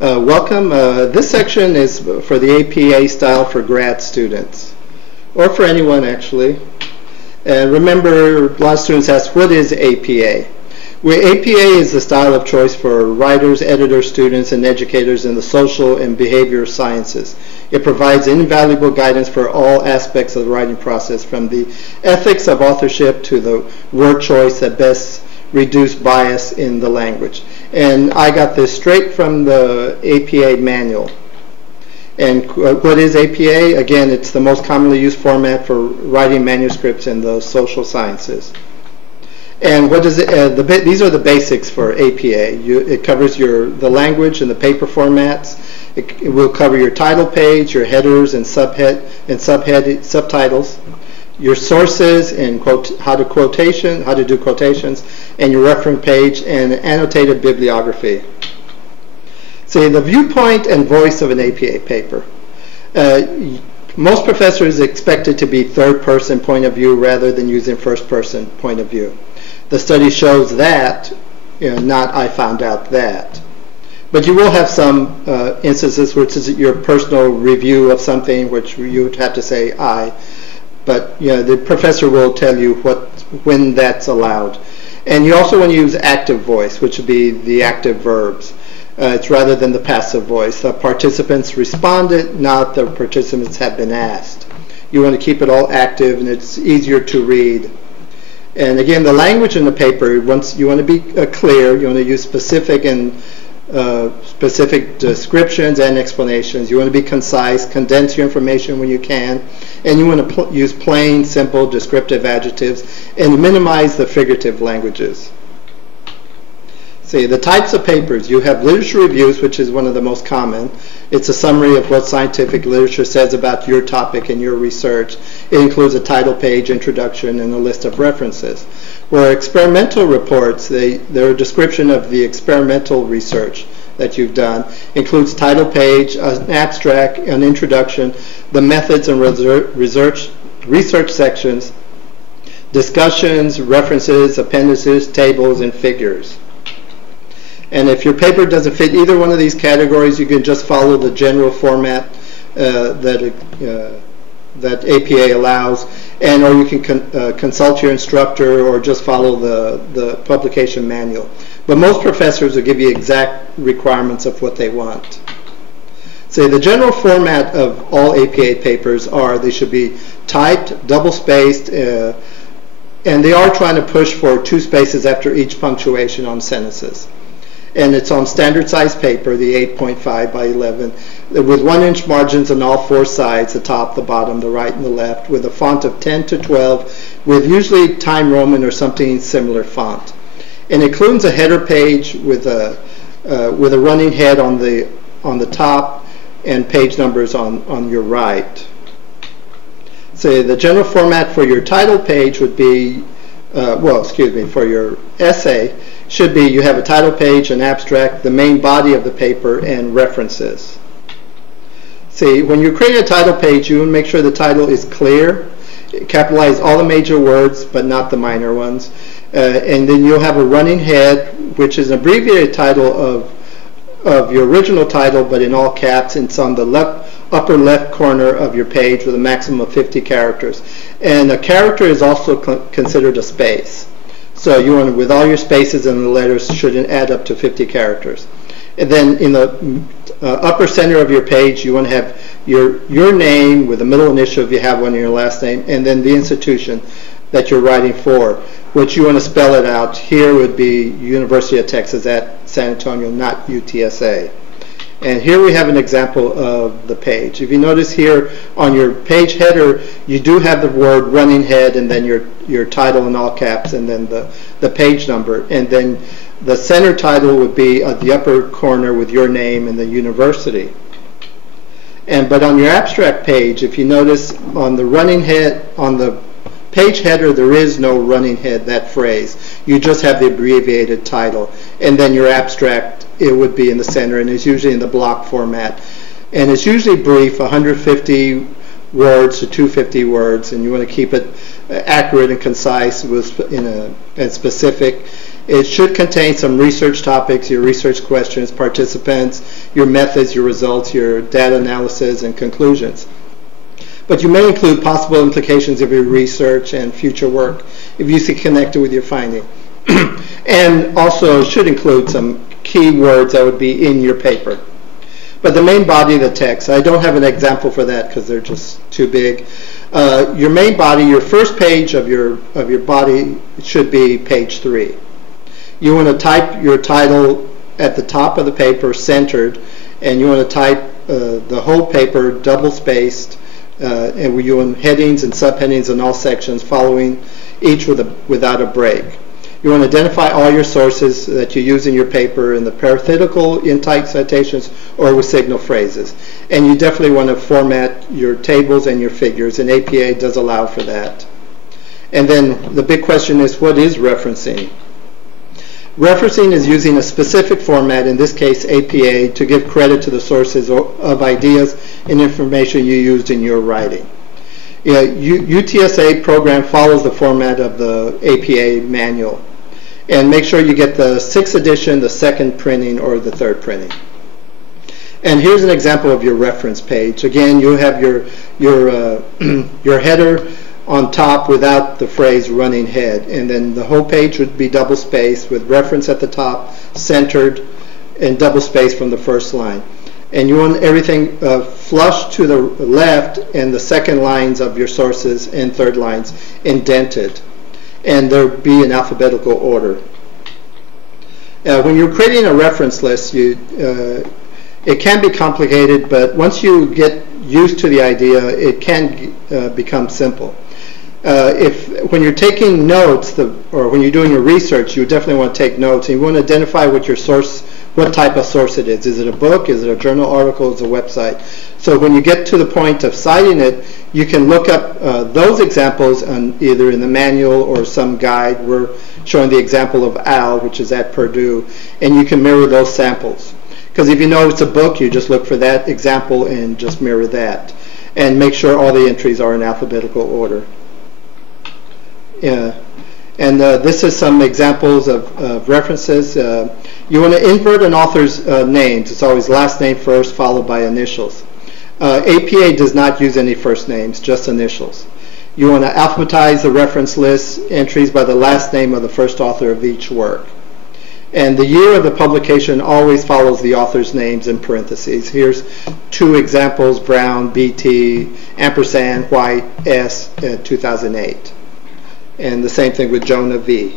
Welcome. This section is for the APA style for grad students, or for anyone actually. And remember, a lot of students ask, what is APA? APA is the style of choice for writers, editors, students, and educators in the social and behavioral sciences. It provides invaluable guidance for all aspects of the writing process, from the ethics of authorship to the word choice that best reduce bias in the language. And I got this straight from the APA manual. And what is APA? Again, it's the most commonly used format for writing manuscripts in the social sciences. And what is it? These are the basics for APA. It covers the language and the paper formats. It will cover your title page, your headers and subtitles, your sources and how to do quotations, and your reference page and annotated bibliography. See, the viewpoint and voice of an APA paper. Most professors expect it to be third-person point of view rather than using first-person point of view. The study shows that, not I found out that. But you will have some instances which is your personal review of something, which you would have to say I. But the professor will tell you when that's allowed. And you also want to use active voice, which would be the active verbs. It's rather than the passive voice. The participants responded, not the participants have been asked. You want to keep it all active, and it's easier to read. And again, the language in the paper, you want to be clear. You want to use specific descriptions and explanations. You want to be concise, condense your information when you can, and you want to use plain, simple, descriptive adjectives, and minimize the figurative languages. See, the types of papers. You have literature reviews, which is one of the most common. It's a summary of what scientific literature says about your topic and your research. It includes a title page, introduction, and a list of references. Where experimental reports, they're a description of the experimental research that you've done. Includes title page, an abstract, an introduction, the methods and research sections, discussions, references, appendices, tables, and figures. And if your paper doesn't fit either one of these categories, you can just follow the general format that APA allows, or you can consult your instructor or just follow the publication manual. But most professors will give you exact requirements of what they want. So the general format of all APA papers they should be typed, double-spaced, and they are trying to push for 2 spaces after each punctuation on sentences. And it's on standard size paper, the 8.5 by 11, with 1-inch margins on all 4 sides, the top, the bottom, the right, and the left, with a font of 10 to 12, with usually Time Roman or something similar font. And it includes a header page with a running head on the top and page numbers on your right. So the general format for your title page would be, for your essay, should be you have a title page, an abstract, the main body of the paper, and references. See, when you create a title page, you want to make sure the title is clear. Capitalize all the major words, but not the minor ones. And then you'll have a running head, which is an abbreviated title of your original title, but in all caps. It's on the upper left corner of your page with a maximum of 50 characters. And a character is also considered a space. So you want to, with all your spaces and the letters, shouldn't add up to 50 characters. And then in the upper center of your page, you want to have your name with the middle initial if you have one in your last name, and then the institution that you're writing for, which you want to spell it out. Here would be University of Texas at San Antonio, not UTSA. And here we have an example of the page. If you notice here on your page header, you do have the word running head, and then your title in all caps, and then the page number. And then the center title would be at the upper corner with your name and the university. But on your abstract page, if you notice on the running head, on the page header, there is no running head, that phrase. You just have the abbreviated title. And then your abstract, it would be in the center, and it's usually in the block format. And it's usually brief, 150 words to 250 words, and you want to keep it accurate and concise and specific. It should contain some research topics, your research questions, participants, your methods, your results, your data analysis, and conclusions. But you may include possible implications of your research and future work if you see connected with your finding. And also should include some key words that would be in your paper. But the main body of the text, I don't have an example for that because they're just too big. Your main body, your first page of your body should be page 3. You want to type your title at the top of the paper, centered, and you want to type the whole paper double-spaced, and you want headings and subheadings in all sections, following each without a break. You want to identify all your sources that you use in your paper in the parenthetical, in-type citations, or with signal phrases. And you definitely want to format your tables and your figures, and APA does allow for that. And then the big question is, what is referencing? Referencing is using a specific format, in this case APA, to give credit to the sources of ideas and information you used in your writing. UTSA program follows the format of the APA manual. And make sure you get the 6th edition, the 2nd printing, or the 3rd printing. And here's an example of your reference page. Again, you have your header on top without the phrase running head, and then the whole page would be double spaced with reference at the top, centered, and double spaced from the first line. And you want everything flush to the left, and the second lines of your sources and third lines indented, and there be in alphabetical order. When you're creating a reference list, it can be complicated, but once you get used to the idea, it can become simple. When you're taking notes, or when you're doing your research, you definitely want to take notes, and you want to identify what your source, what type of source it is. Is it a book? Is it a journal article? Is it a website? So when you get to the point of citing it, you can look up those examples on either in the manual or some guide. We're showing the example of Al, which is at Purdue, and you can mirror those samples. Because if you know it's a book, you just look for that example and just mirror that. And make sure all the entries are in alphabetical order. And this is some examples of references. You want to invert an author's names. It's always last name first, followed by initials. APA does not use any first names, just initials. You want to alphabetize the reference list entries by the last name of the first author of each work. And the year of the publication always follows the author's names in parentheses. Here's 2 examples: Brown, BT, ampersand, White, S, 2008. And the same thing with Jonah V.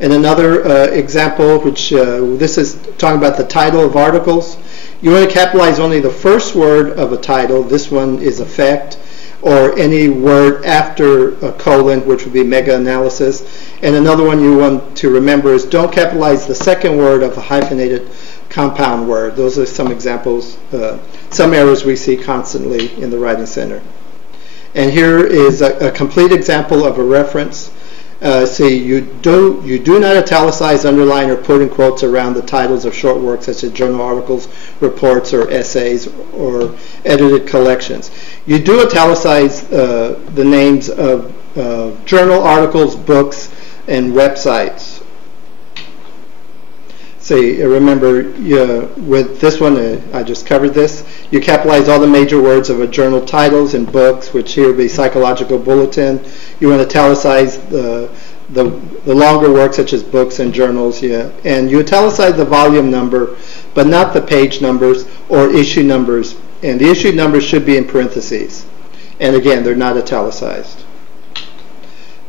And another example, which this is talking about the title of articles. You want to capitalize only the first word of a title. This one is effect, or any word after a colon, which would be mega-analysis. And another one you want to remember is don't capitalize the second word of a hyphenated compound word. Those are some examples, some errors we see constantly in the Writing Center. And here is a complete example of a reference. See, you do not italicize, underline, or put in quotes around the titles of short works such as journal articles, reports, or essays, or edited collections. You do italicize the names of journal articles, books, and websites. See, remember, with this one, I just covered this. You capitalize all the major words of a journal titles and books, which here would be Psychological Bulletin. You want to italicize the longer works such as books and journals, and you italicize the volume number, but not the page numbers or issue numbers. And the issue numbers should be in parentheses. And again, they're not italicized.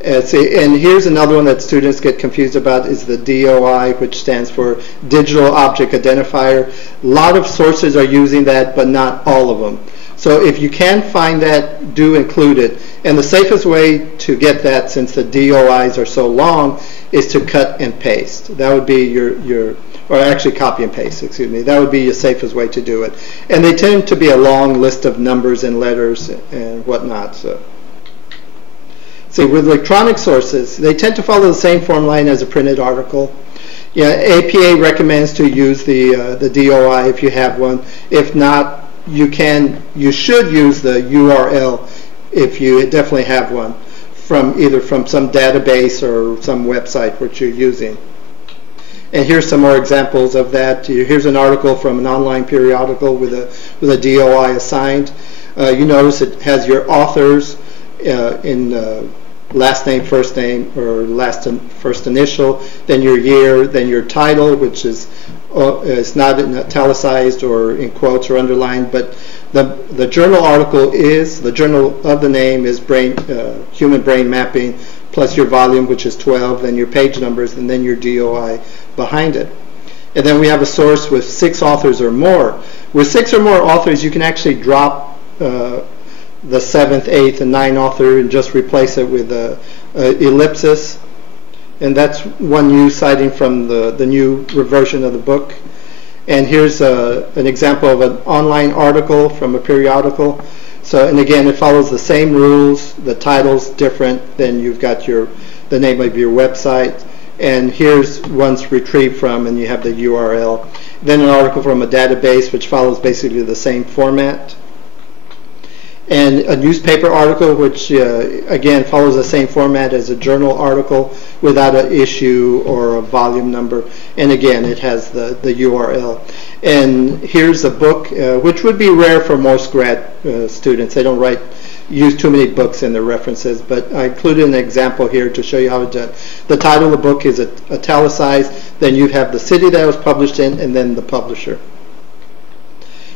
And here's another one that students get confused about is the DOI, which stands for Digital Object Identifier. A lot of sources are using that, but not all of them. So if you can find that, do include it. And the safest way to get that, since the DOIs are so long, is to cut and paste. That would be or actually copy and paste, excuse me. That would be your safest way to do it. And they tend to be a long list of numbers and letters and whatnot. See, with electronic sources, they tend to follow the same form line as a printed article. APA recommends to use the DOI if you have one. If not, you should use the URL if you definitely have one. from either from some database or some website which you're using. And here's some more examples of that. Here's an article from an online periodical with a DOI assigned. You notice it has your authors in last name, first name, or last and first initial, then your year, then your title, which is it's not in italicized or in quotes or underlined, but the journal article is, the journal of the name is human brain mapping, plus your volume, which is 12, then your page numbers, and then your DOI behind it. And then we have a source with 6 authors or more. With 6 or more authors, you can actually drop the 7th, 8th, and 9th author and just replace it with a ellipsis. And that's one new citing from the new version of the book. And here's an example of an online article from a periodical. So, and again, it follows the same rules. The title's different. Then you've got the name of your website. And here's one's retrieved from, and you have the URL. Then an article from a database, which follows basically the same format. And a newspaper article, which again follows the same format as a journal article without an issue or a volume number. And again, it has the URL. And here's a book, which would be rare for most grad students. They don't use too many books in their references, but I included an example here to show you how it's done. The title of the book is italicized, then you have the city that it was published in, and then the publisher.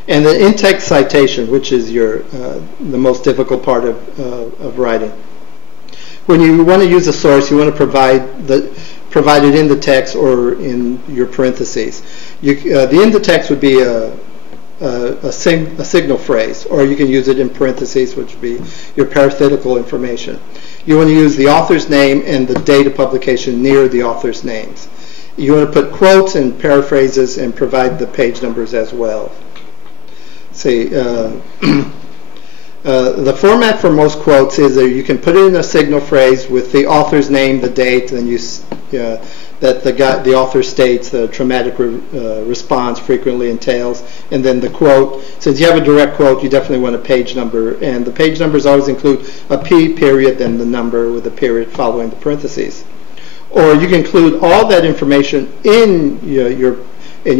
And the in-text citation, which is the most difficult part of writing. When you want to use a source, you want to provide it in the text or in your parentheses. The in the text would be a signal phrase, or you can use it in parentheses, which would be your parenthetical information. You want to use the author's name and the date of publication near the author's names. You want to put quotes and paraphrases and provide the page numbers as well. See, the format for most quotes is that you can put it in a signal phrase with the author's name, the date, and that the author states the traumatic response frequently entails, and then the quote. Since you have a direct quote, you definitely want a page number, and the page numbers always include a P period, then the number with a period following the parentheses. Or you can include all that information in your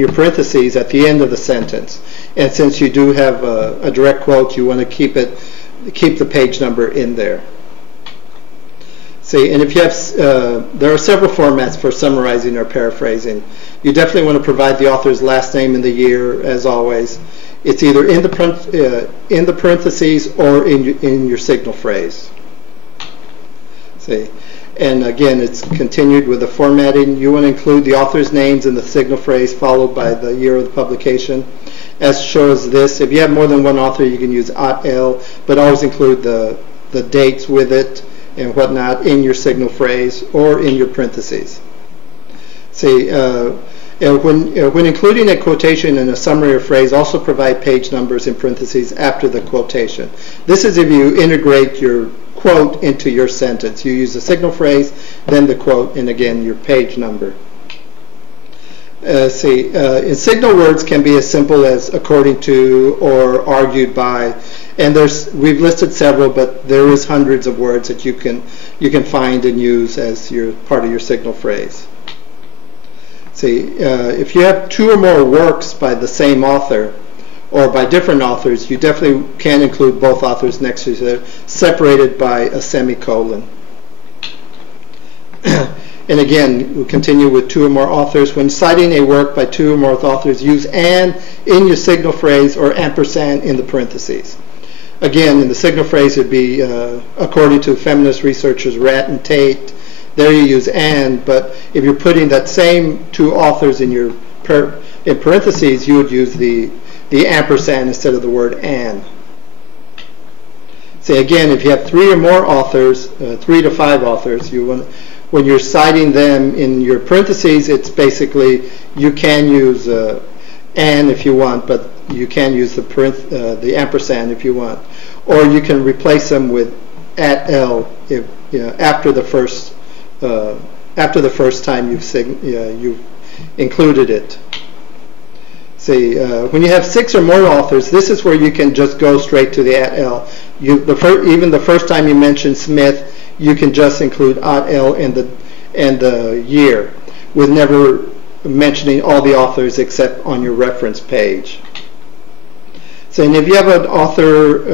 parentheses at the end of the sentence. And since you do have a direct quote, you want to keep the page number in there. See, and if you have, there are several formats for summarizing or paraphrasing. You definitely want to provide the author's last name and the year, as always. It's either in the parentheses or in your signal phrase. See. And again, it's continued with the formatting. You want to include the author's names in the signal phrase followed by the year of the publication. As shows this, if you have more than one author, you can use @L, but always include the dates with it and whatnot in your signal phrase or in your parentheses. See, when including a quotation in a summary or phrase, also provide page numbers in parentheses after the quotation. This is if you integrate your quote into your sentence. You use the signal phrase, then the quote, and again your page number. And signal words can be as simple as according to or argued by, and we've listed several, but there is hundreds of words that you can find and use as part of your signal phrase. If you have 2 or more works by the same author or by different authors, you definitely can include both authors next to each other, separated by a semicolon. And again, we'll continue with 2 or more authors. When citing a work by 2 or more authors, use "and" in your signal phrase or ampersand in the parentheses. Again, in the signal phrase, it would be according to feminist researchers Ratt and Tate. There you use "and," but if you're putting that same 2 authors in parentheses, you would use the ampersand instead of the word "and." Say again, if you have 3 or more authors, 3 to 5 authors, when you're citing them in your parentheses, it's basically, you can use "and" if you want, but you can use the ampersand if you want, or you can replace them with @L if after the first time you've included it. See, when you have 6 or more authors, this is where you can just go straight to the @L. Even the first time you mention Smith, you can just include .l and the year, with never mentioning all the authors except on your reference page. So, and if you have an author,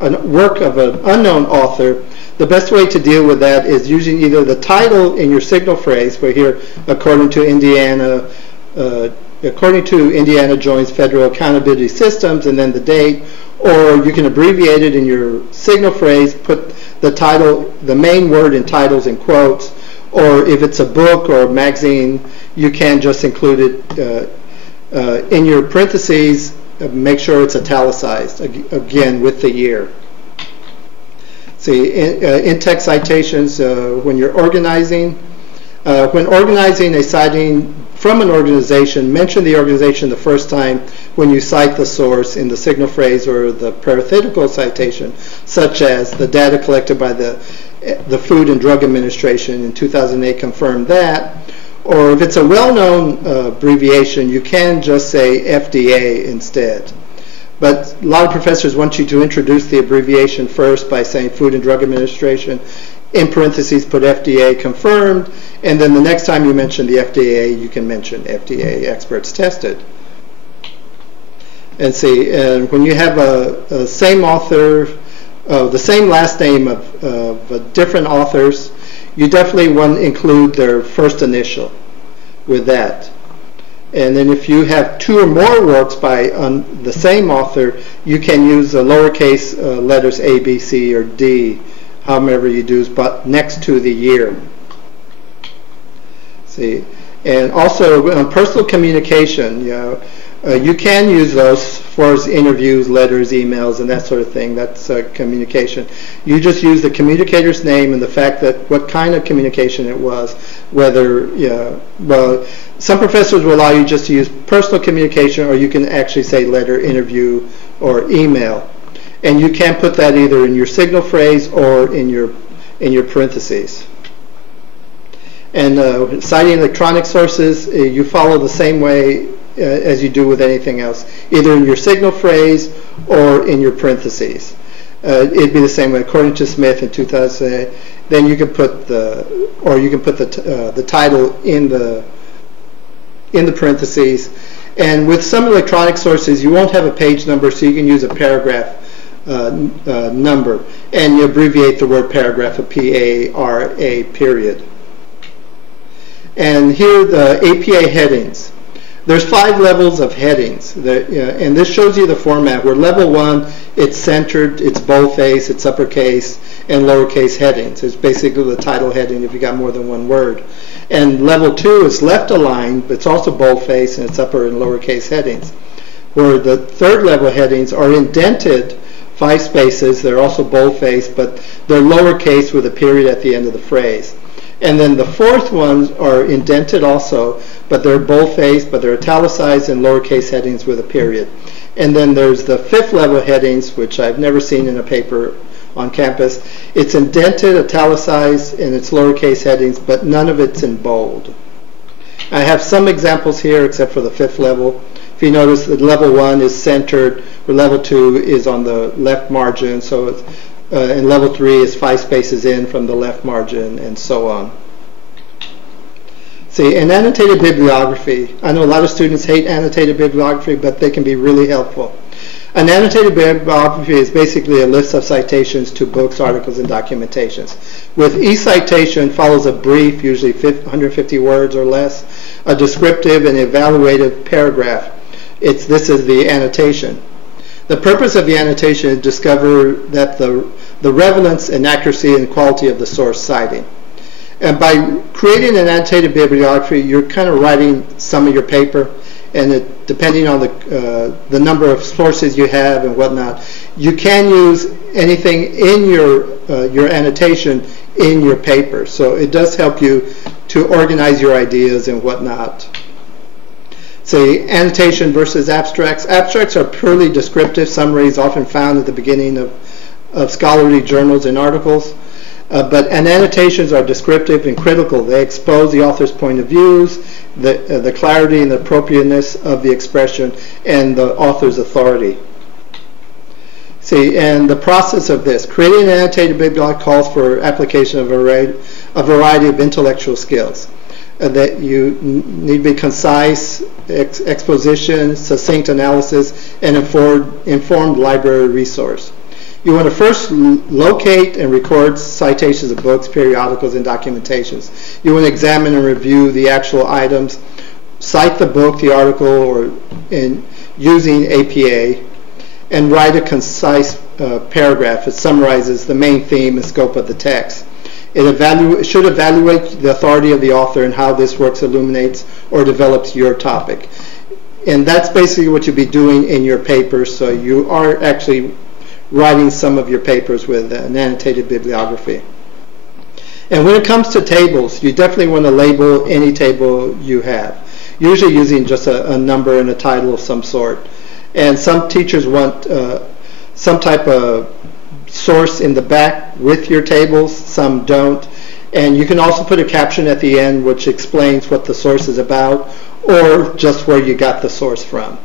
a work of an unknown author, the best way to deal with that is using either the title in your signal phrase, where here, according to Indiana joins federal accountability systems, and then the date, or you can abbreviate it in your signal phrase, put the title, the main word in titles in quotes, or if it's a book or a magazine, you can just include it in your parentheses. Make sure it's italicized, again, with the year. See, in-text citations, when you're organizing, a citing from an organization, mention the organization the first time when you cite the source in the signal phrase or the parenthetical citation, such as the data collected by the Food and Drug Administration in 2008 confirmed that. Or if it's a well-known abbreviation, you can just say FDA instead. But a lot of professors want you to introduce the abbreviation first by saying Food and Drug Administration, in parentheses put FDA confirmed, and then the next time you mention the FDA, you can mention FDA experts tested. And see, and when you have a same author, the same last name of different authors, you definitely want to include their first initial with that. And then if you have two or more works by the same author, you can use the lowercase letters A, B, C, or D, however you do, but next to the year. See, and also personal communication, you can use those for interviews, letters, emails, and that sort of thing. That's communication. You just use the communicator's name and the fact that what kind of communication it was, whether, well, some professors will allow you just to use personal communication, or you can actually say letter, interview, or email. And you can put that either in your signal phrase or in your parentheses. And citing electronic sources, you follow the same way as you do with anything else, either in your signal phrase or in your parentheses. It'd be the same way. According to Smith in 2008, then you can put the title in the parentheses. And with some electronic sources, you won't have a page number, so you can use a paragraph number, and you abbreviate the word paragraph, a P-A-R-A, period. And here are the APA headings. There's 5 levels of headings, and this shows you the format, where level 1, it's centered, it's boldface, it's uppercase, and lowercase headings. It's basically the title heading if you got more than one word. And level 2 is left aligned, but it's also boldface, and it's upper and lowercase headings. Where the 3rd level headings are indented, 5 spaces, they're also boldface, but they're lowercase with a period at the end of the phrase. And then the 4th ones are indented also, but they're boldface, but they're italicized and lowercase headings with a period. And then there's the 5th level headings, which I've never seen in a paper on campus. It's indented, italicized, and it's lowercase headings, but none of it's in bold. I have some examples here except for the 5th level. If you notice that level 1 is centered, or level 2 is on the left margin, so it's and level 3 is 5 spaces in from the left margin, and so on. See, and annotated bibliography. I know a lot of students hate annotated bibliography, but they can be really helpful. An annotated bibliography is basically a list of citations to books, articles, and documentations. With each citation follows a brief, usually 150 words or less, a descriptive and evaluative paragraph. This is the annotation. The purpose of the annotation is to discover that the relevance and accuracy and quality of the source citing. And by creating an annotated bibliography, you're kind of writing some of your paper, and depending on the number of sources you have and whatnot, you can use anything in your annotation in your paper. So it does help you to organize your ideas and whatnot. Say annotation versus abstracts. Abstracts are purely descriptive summaries often found at the beginning of scholarly journals and articles. But annotations are descriptive and critical. They expose the author's point of views, the clarity and the appropriateness of the expression, and the author's authority. See, and the process of this, creating an annotated bibliography calls for application of a variety of intellectual skills. That you need to be concise, exposition, succinct analysis, and informed library resource. You want to first locate and record citations of books, periodicals, and documentations. You want to examine and review the actual items, cite the book, the article, or using APA, and write a concise paragraph that summarizes the main theme and scope of the text. It should evaluate the authority of the author and how this work illuminates or develops your topic. And that's basically what you'll be doing in your papers, so you are actually writing some of your papers with an annotated bibliography. And when it comes to tables, you definitely want to label any table you have, usually using just a number and a title of some sort. And some teachers want some type of source in the back with your tables, some don't. And you can also put a caption at the end which explains what the source is about, or just where you got the source from.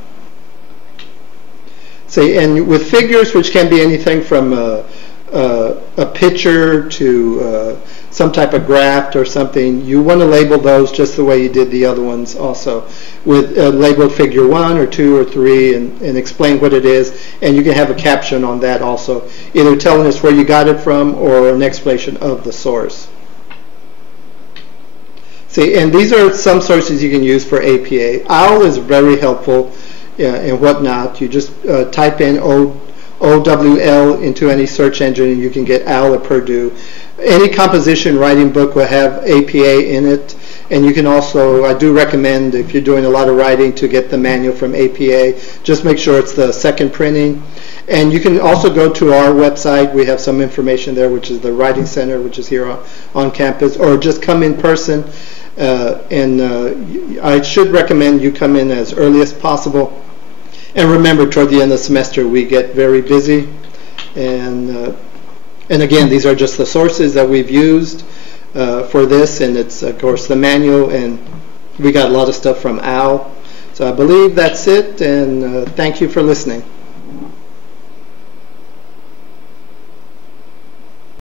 See, and with figures, which can be anything from a picture to some type of graph or something, you want to label those just the way you did the other ones also, with labeled figure 1 or 2 or 3 and explain what it is, and you can have a caption on that also, either telling us where you got it from or an explanation of the source. See, and these are some sources you can use for APA. OWL is very helpful and whatnot. You just type in OWL into any search engine and you can get OWL at Purdue. Any composition writing book will have APA in it, and you can also, I do recommend if you're doing a lot of writing to get the manual from APA. Just make sure it's the second printing. And you can also go to our website. We have some information there, which is the Writing Center, which is here on campus, or just come in person. I should recommend you come in as early as possible. And remember, toward the end of the semester, we get very busy. And again, these are just the sources that we've used for this, and it's, of course, the manual, and we got a lot of stuff from OWL. So I believe that's it, and thank you for listening.